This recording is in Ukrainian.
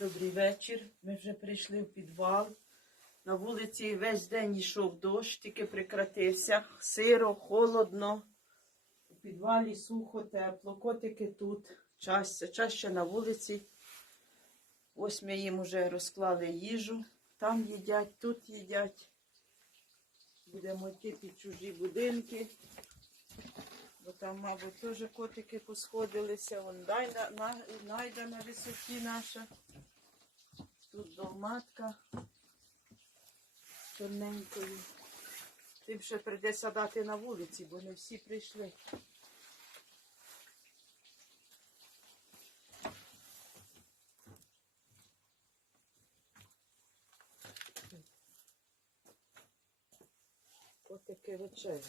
Добрий вечір. Ми вже прийшли в підвал. На вулиці весь день йшов дощ, тільки прекратився. Сиро, холодно. У підвалі сухо, тепло. Котики тут. Частя, чаще на вулиці. Ось ми їм вже розклали їжу. Там їдять, тут їдять. Будемо йти під чужі будинки. Там, мабуть, теж котики посходилися. Вон Найда на, найда на висоті наша. Тут долматка чорненькою. Тим ще прийде садати на вулиці, бо не всі прийшли. Котики вечері.